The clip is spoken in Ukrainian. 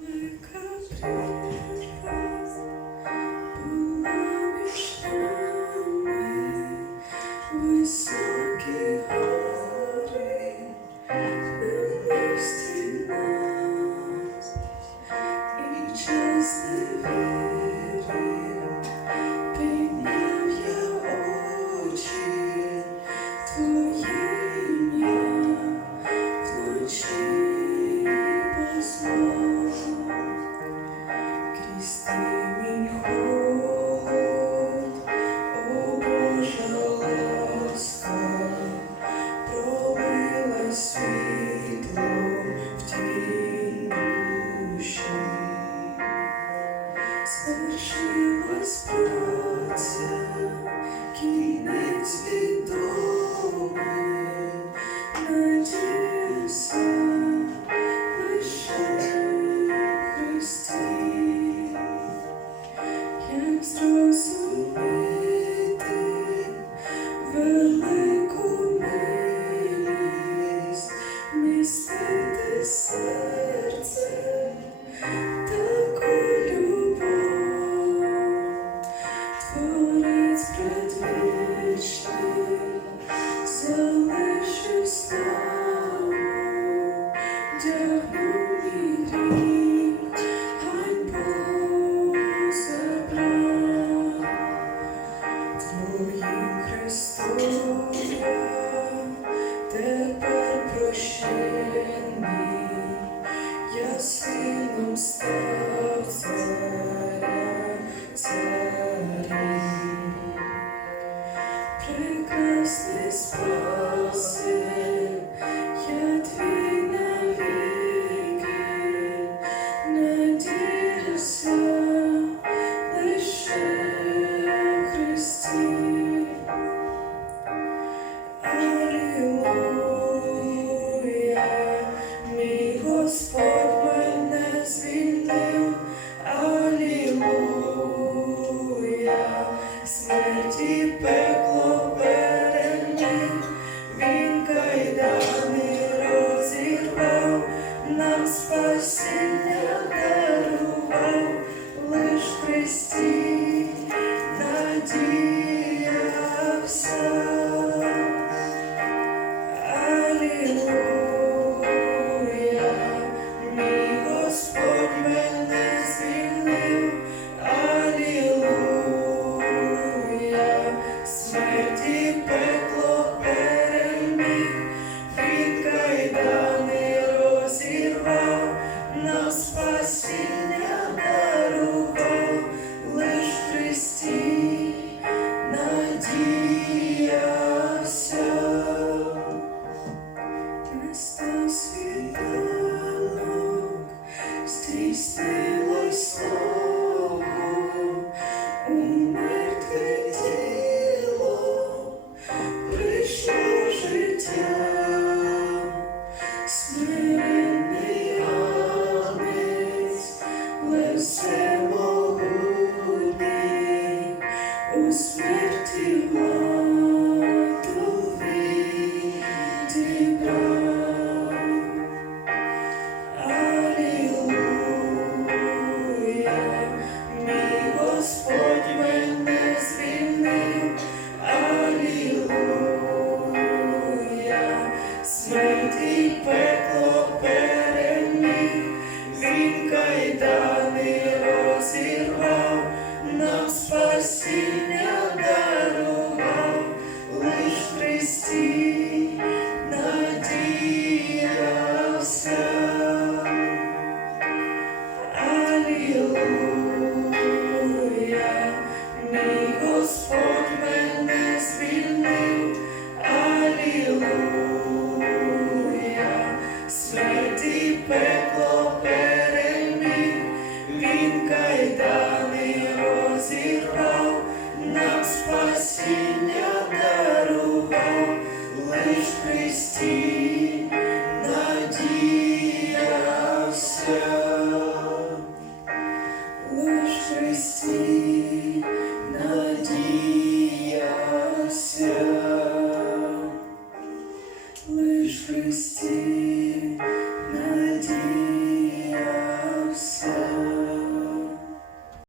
Thank you. Завершилась праця, кінець від. faz fascina. Deus. por przyszły.